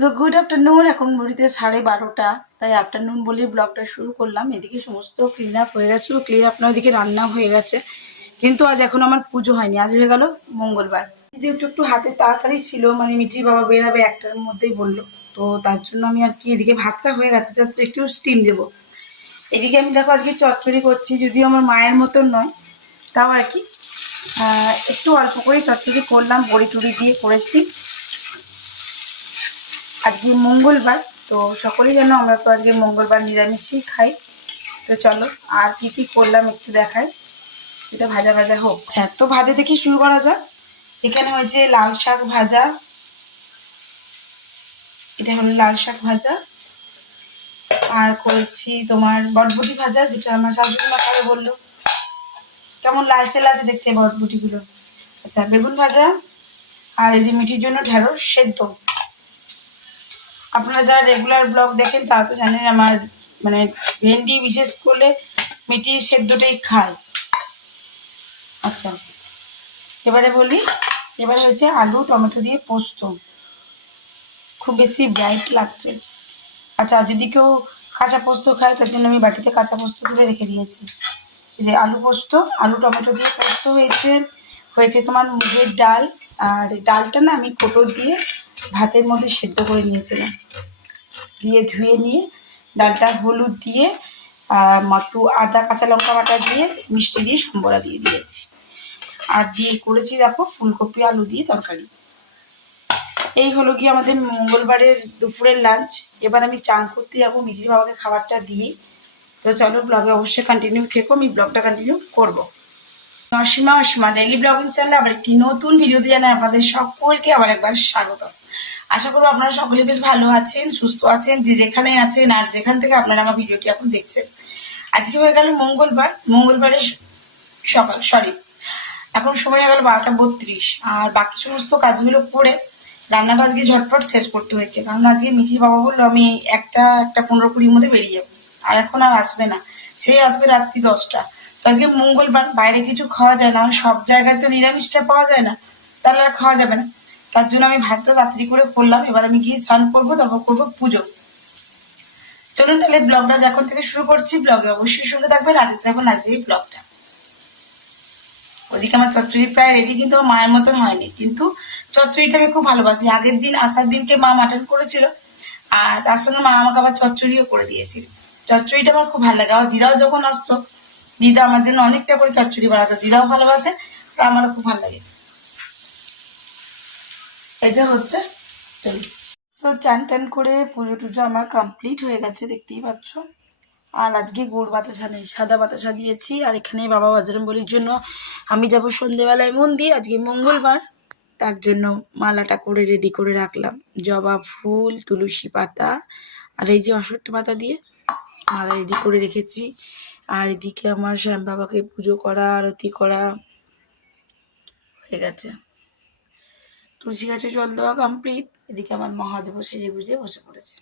So good afternoon. এখন ঘড়িতে 12:30, তাই আফটারনুন বলেই ব্লগটা শুরু করলাম। এদিকে সমস্ত ক্লিন আপ হয়ে গেছে, ক্লিন আপ না, ওইদিকে রান্না হয়ে গেছে, কিন্তু আজ এখন আমার পুজো হয়নি। আজ হয়ে গেল মঙ্গলবার। যেহেতু একটু হাতে তাড়াতাড়ি ছিল, মানে মিঠির বাবা বেরাবে 1টার মধ্যেই বললো, তো তার জন্য আমি আর কি এদিকে ভাতটা হয়ে গেছে, জাস্ট একটু স্টিম দেবো। এদিকে আমি দেখো আজকে চচ্চড়ি করছি, যদিও আমার মায়ের মতন নয়, তাও আর কি একটু অল্প করে চচ্চড়ি করলাম, বড়ি টুড়ি দিয়ে করেছি। আজকে মঙ্গলবার, তো সকলেই জানো আমরা তো আজকে মঙ্গলবার নিরামিষই খাই। তো চলো আর কি কি করলাম একটু দেখাই, এটা ভাজা ভাজা হোক। আচ্ছা, তো ভাজা থেকে শুরু করা যাক। এখানে হয়েছে লাল শাক ভাজা, এটা হলো লাল শাক ভাজা। আর করেছি তোমার বটবটি ভাজা, যেটা আমার শাশুড়ি মা করে বললো, কেমন লালচে লালচে দেখতে বটবটিগুলো। আচ্ছা, বেগুন ভাজা। আর এই যে মিঠির জন্য ঢেঁড়স সেদ্ধ। আপনারা যারা রেগুলার ব্লগ দেখেন তারা তো জানেন আমার মানে ভেন্ডি বিশেষ করলে মিঠি সেদ্ধটাই খায়। আচ্ছা, এবারে বলি, এবারে হচ্ছে আলু টমেটো দিয়ে পোস্ত, খুব বেশি ব্রাইট লাগছে। আচ্ছা, যদি কেউ কাঁচা পোস্ত খায় তার জন্য আমি বাটিতে কাঁচা পোস্ত করে রেখে দিয়েছি। এই যে আলু পোস্ত, আলু টমেটো দিয়ে পোস্ত হয়েছে। হয়েছে তোমার মুগের ডাল, আর ডালটা না আমি কোটো দিয়ে ভাতের মধ্যে সেদ্ধ করে নিয়েছিলাম, দিয়ে ধুয়ে নিয়ে ডালটা হলুদ দিয়ে একটু আদা কাঁচা লঙ্কা বাটা দিয়ে মিষ্টি দিয়ে সম্বরা দিয়ে দিয়েছি। আর দিয়ে করেছি দেখো ফুলকপি আলু দিয়ে তরকারি। এই হলো কি আমাদের মঙ্গলবারের দুপুরের লাঞ্চ। এবার আমি চান করতে যাবো, মিঠির বাবাকে খাবারটা দিয়ে। তো চলো ব্লগে অবশ্যই কন্টিনিউ থেকো, আমি ব্লগটা কন্টিনিউ করবো। অসীমা ডেইলি ব্লগিং চ্যানেলে আবার একটি নতুন ভিডিওতে জানাই আপনাদের সকলকে আবার একবার স্বাগত। আশা করবো আপনারা সকলে বেশ ভালো আছেন, সুস্থ আছেন, যে যেখানে আছেন আর যেখান থেকে আপনারা আমার ভিডিওটি এখন দেখছেন। আজকে হয়ে গেল মঙ্গলবার, মঙ্গলবারের সকাল, এখন সময় হয়ে গেল 12:32। আর বাকি সমস্ত কাজগুলো করে রান্নাটা আজকে ঝটপট শেষ করতে হয়েছে, কারণ আজকে মিঠির বাবা বললো আমি একটা 15-20 মধ্যে বেরিয়ে যাবো, আর এখন আর আসবে না, সেই আসবে রাত্রি 10টা। তো আজকে মঙ্গলবার, বাইরে কিছু খাওয়া যায় না, সব জায়গায় তো নিরামিষটা পাওয়া যায় না, তাহলে আর খাওয়া যাবে না। তার জন্য আমি ভাতটা তাড়াতাড়ি করে করলাম। এবার আমি গিয়ে স্নান করবো, তারপর করবো পুজো। চলুন তাহলে ব্লগটা যখন থেকে শুরু করছি, ব্লগে অবশ্যই সঙ্গে থাকবেন, আজকে থাকবেন আজকে এই ব্লগটা। ওদিকে আমার চচ্চড়ি প্রায় রেডি, কিন্তু আমার মায়ের মতন হয়নি, কিন্তু চচ্চড়িটা আমি খুব ভালোবাসি। আগের দিন আসার দিনকে মা মাটন করেছিল, আর তার সঙ্গে মা আমাকে আবার চচ্চড়িও করে দিয়েছিল। চচ্চড়িটা আমার খুব ভালো লাগে। আমার দিদাও যখন আসতো, দিদা আমার জন্য অনেকটা করে চচ্চড়ি বানাতো, দিদাও ভালোবাসে আর আমারও খুব ভালো লাগে। এই যে হচ্ছে, চলি। তো চান টান করে পুজো টুজো আমার কমপ্লিট হয়ে গেছে, দেখতেই পাচ্ছ। আর আজকে গুড় বাতাসা নেই, সাদা বাতাসা দিয়েছি। আর এখানে বাবা বজরংবলির জন্য আমি যাব সন্ধেবেলায় মন্দির, আজকে মঙ্গলবার, তার জন্য মালাটা করে রেডি করে রাখলাম। জবা ফুল, তুলসী পাতা আর এই যে অশ্বত্থ পাতা দিয়ে মালা রেডি করে রেখেছি। আর এদিকে আমার শ্যাম বাবাকে পুজো করা, আরতি করা হয়ে গেছে। তুলসী গাছে জল দেওয়া কমপ্লিট। এদিকে আমার মহাদেব সেজে গুজে বসে পড়েছে।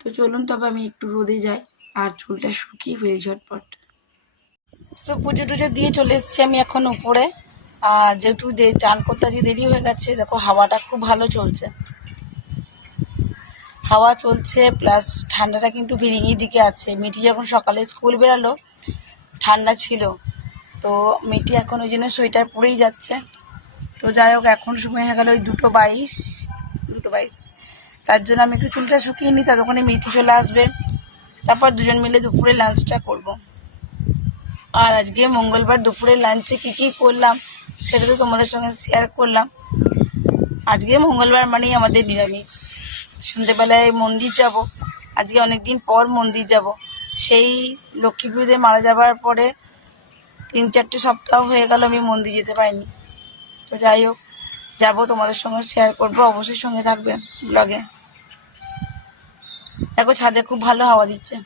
তো চলুন তবে আমি একটু রোদে যাই আর চুলটা শুকিয়ে ফেলি ঝটপট। তো পুজো টুজো দিয়ে চলে এসেছি আমি এখন উপরে। আর যেহেতু চান করতে আজকে দেরি হয়ে গেছে, দেখো হাওয়াটা খুব ভালো চলছে, হাওয়া চলছে, প্লাস ঠান্ডাটা কিন্তু বিরিঙির দিকে আছে। মিঠি যখন সকালে স্কুল বেরালো ঠান্ডা ছিল, তো মিঠি এখন ওই জন্য সোয়েটার পরেই যাচ্ছে। তো যাই হোক, এখন সময় হয়ে গেল ওই 2:22। তার জন্য আমি একটু চুলটা শুকিয়ে নিই, ততক্ষণে মিঠি চলে আসবে, তারপর দুজন মিলে দুপুরে লাঞ্চটা করব। আর আজকে মঙ্গলবার দুপুরে লাঞ্চে কি কি করলাম সেটা তো তোমাদের সঙ্গে শেয়ার করলাম। আজকে মঙ্গলবার মানেই আমাদের নিরামিষ। সন্ধ্যেবেলায় মন্দির যাব, আজকে অনেকদিন পর মন্দির যাব। সেই লক্ষ্মী পুজোতে মারা যাবার পরে 3-4টে সপ্তাহ হয়ে গেল আমি মন্দির যেতে পারিনি। তো যাই হোক, যাবো, তোমাদের সঙ্গে শেয়ার করবো, অবশ্যই সঙ্গে থাকবে ব্লগে। দেখো ছাদে খুব ভালো হাওয়া দিচ্ছে,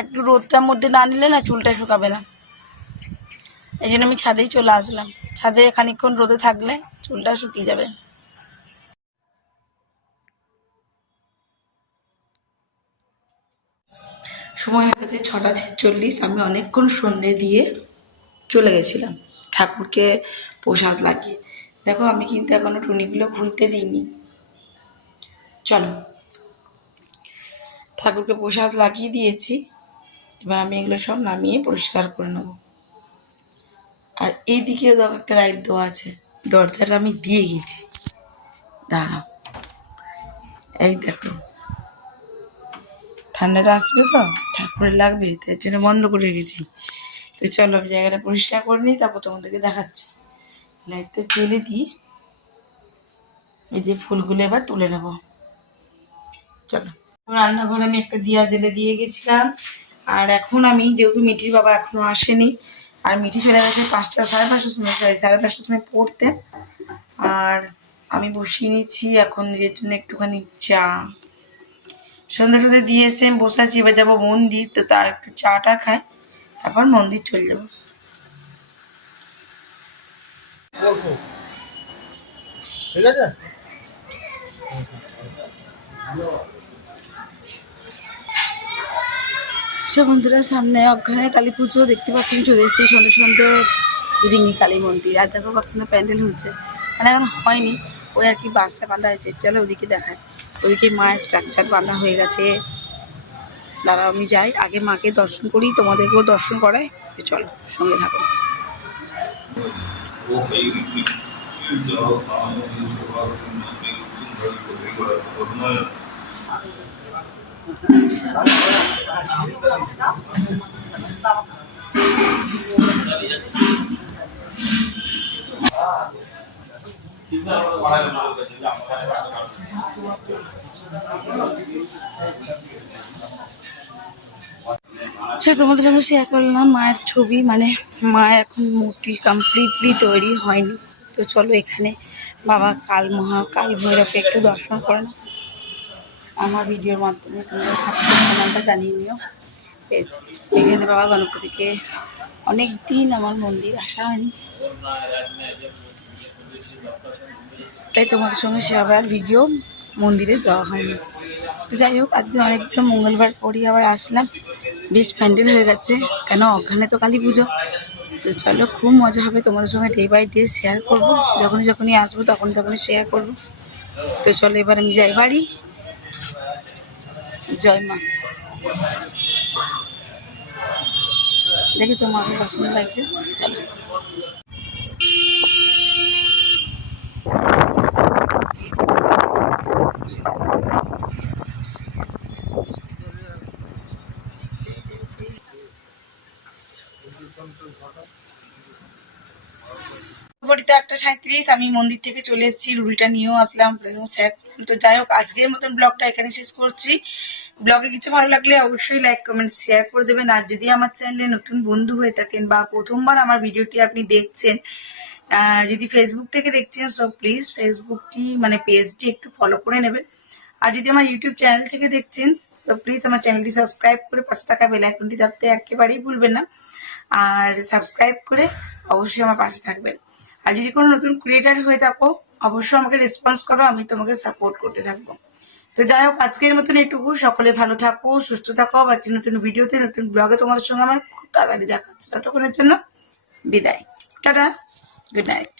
একটু রোদটার মধ্যে না নিলে না চুলটা শুকাবে না, এই জন্য আমি ছাদেই চলে আসলাম। ছাদে খানিকক্ষণ রোদে থাকলে চুলটা শুকিয়ে যাবে। সময় হয়ে গেছে 6:46। আমি অনেকক্ষণ সন্ধে দিয়ে চলে গেছিলাম ঠাকুরকে প্রসাদ লাগিয়ে। দেখো আমি কিন্তু এখনো টুনিগুলো খুলতে দিইনি। চলো, ঠাকুরকে প্রসাদ লাগিয়ে দিয়েছি, এবার আমি এগুলো সব নামিয়ে পরিষ্কার করে নেবো। আর এইদিকে দেখো একটা লাইট দেওয়া আছে, দরজাটা আমি দিয়ে গেছি, দাঁড়াও, এই দেখো ঠান্ডাটা আসবে তো, ঠাকুরের লাগবে, তার জন্য বন্ধ করে রেখেছি। তো চলো আমি জায়গাটা পরিষ্কার করে নিই, তারপর তোমাদেরকে দেখাচ্ছি। লাইটটা জ্বেলে দিই, এই যে ফুলগুলো এবার তুলে নেব। চলো, রান্নাঘরে আমি একটা দিয়া জ্বেলে দিয়ে গেছিলাম। আর এখন আমি যেহেতু মিঠির বাবা এখনো আসেনি, আর মিঠি চলে গেছে 5টা, 5:30টার সময়, 5:30টার সময় পড়তে। আর আমি বসিয়ে নিচ্ছি এখন এর জন্য একটুখানি চা। সন্ধ্যা টন্ধে দিয়েছে, আমি বসে আছি, এবার যাবো মন্দির, তো তার একটু চাটা খাই, তারপর মন্দির চলে যাবো। ঠিক আছে। সে বন্ধুরা, সামনে অজ্ঞানে কালী পুজো দেখতে পাচ্ছেন, চলে এসেছি সন্ধ্যে সন্ধ্যে রিঙি কালী মন্দির। আর দেখো কত সুন্দর প্যান্ডেল হয়েছে, মানে এখন হয়নি, ওই আর কি বাসটা বাঁধা হয়েছে। চলো ওদিকে দেখায়, ওদিকে মায়ের স্ট্রাকচার বাঁধা হয়ে গেছে। দাঁড়াও আমি যাই, আগে মাকে দর্শন করি, তোমাদেরকেও দর্শন করাই। চলো সঙ্গে থাকো। সে তোমাদের সঙ্গে শেয়ার করলাম মায়ের ছবি, মানে মায়ের এখন মূর্তি কমপ্লিটলি তৈরি হয়নি। তো চলো এখানে বাবা কাল ভৈরবকে একটু দর্শন করে না, আমার ভিডিওর মাধ্যমে তোমরা নামটা জানিয়ে নিও। এখানে বাবা গণপতিকে অনেক দিন আমার মন্দির আসা হয়নি, তাই তোমাদের সঙ্গে সেভাবে আর ভিডিও মন্দিরে দেওয়া হয়নি। তো যাই হোক, আজকে অনেকটা মঙ্গলবার পরই আবার আসলাম, বেশ প্যান্ডেল হয়ে গেছে, কেন অজ্ঞানে তো কালী পুজো। তো চলো, খুব মজা হবে, তোমাদের সঙ্গে ডে বাই ডে শেয়ার করবো, যখনই আসবো তখনই শেয়ার করবো। তো চলো এবার আমি যাই বাড়ি। জয় মা। দেখেছো মাকে পছন্দ লাগছে, চলো। ঘড়িতে 8:37, আমি মন্দির থেকে চলে এসেছি, রুটিটা নিয়েও আসলাম। তো যাই হোক, আজকের মতন ব্লগটা এখানে শেষ করছি। ব্লগে কিছু ভালো লাগলে অবশ্যই লাইক কমেন্ট শেয়ার করে দেবেন। আর যদি আমার চ্যানেলে নতুন বন্ধু হয়ে থাকেন বা প্রথমবার আমার ভিডিওটি আপনি দেখছেন, যদি ফেসবুক থেকে দেখছেন, সো প্লিজ ফেসবুকটি মানে পেজটি একটু ফলো করে নেবেন। আর যদি আমার ইউটিউব চ্যানেল থেকে দেখছেন, সো প্লিজ আমার চ্যানেলটি সাবস্ক্রাইব করে পাশে থাকা বেল আইকনটি দাবতে একেবারেই ভুলবেন না। আর সাবস্ক্রাইব করে অবশ্যই আমার পাশে থাকবেন। আর যদি কোনো নতুন ক্রিয়েটার হয়ে থাকো, অবশ্যই আমাকে রেসপন্স করো, আমি তোমাকে সাপোর্ট করতে থাকবো। তো যাই হোক, আজকের মতন এটুকু। সকলে ভালো থাকো, সুস্থ থাকো। বাকি নতুন ভিডিওতে, নতুন ব্লগে তোমাদের সঙ্গে আমার খুব তাড়াতাড়ি দেখা হচ্ছে। ততক্ষণের জন্য বিদায়, টাটা, গুড নাইট।